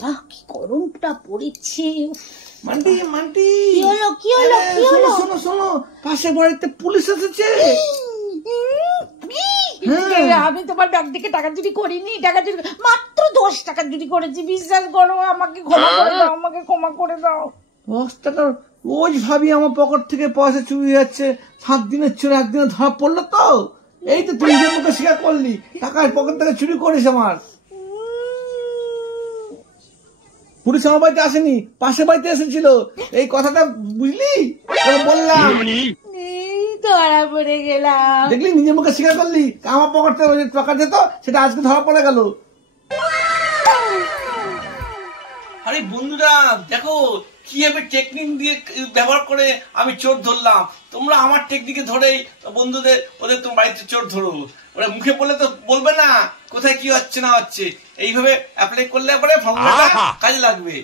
বাবা কি গরমটা পড়েছে। মান্টি মান্টি কি হলো কি হলো কি হলো? শোনো শোনো, পাশে বাড়িতে পুলিশ এসেছে। আমি তোমার ব্যাগ থেকে টাকা চুরি করিনি, টাকা চুরি মাত্র 10 টাকা চুরি করেছি, বিশ্বাস করো, আমাকে ক্ষমা করে দাও, আমাকে ক্ষমা করে দাও। 10 টাকা? রোজ ভাবি আমার পকেট থেকে পয়সা চুরি যাচ্ছে, 7 দিনের চোর একদিনে ধরা পড়লো তো। এই তো তুই নিজের মুখে স্বীকার করলি টাকা পকেট থেকে চুরি করিস আমার। পুলিশ আমার বাড়িতে আসেনি, পাশে বাড়িতে এসেছিল, এই কথাটা বুঝলি? বললাম ধরা পড়ে গেলাম। দেখলি নিজের মুখে স্বীকার করলি আমার পকেট থেকে টাকা যেত, সেটা আজকে ধরা পড়ে গেল। আরে বন্ধুরা দেখো কিভাবে টেকনিক দিয়ে ব্যবহার করে আমি চোর ধরলাম। তোমরা আমার টেকনিকে ধরেই বন্ধুদের ওদের তোমার বাড়িতে চোর ধরো। ওরা মুখে বললে তো বলবে না কোথায় কি হচ্ছে না হচ্ছে, এইভাবে অ্যাপ্লাই করলে পরে ফর্মুলাটা কাজে লাগবে।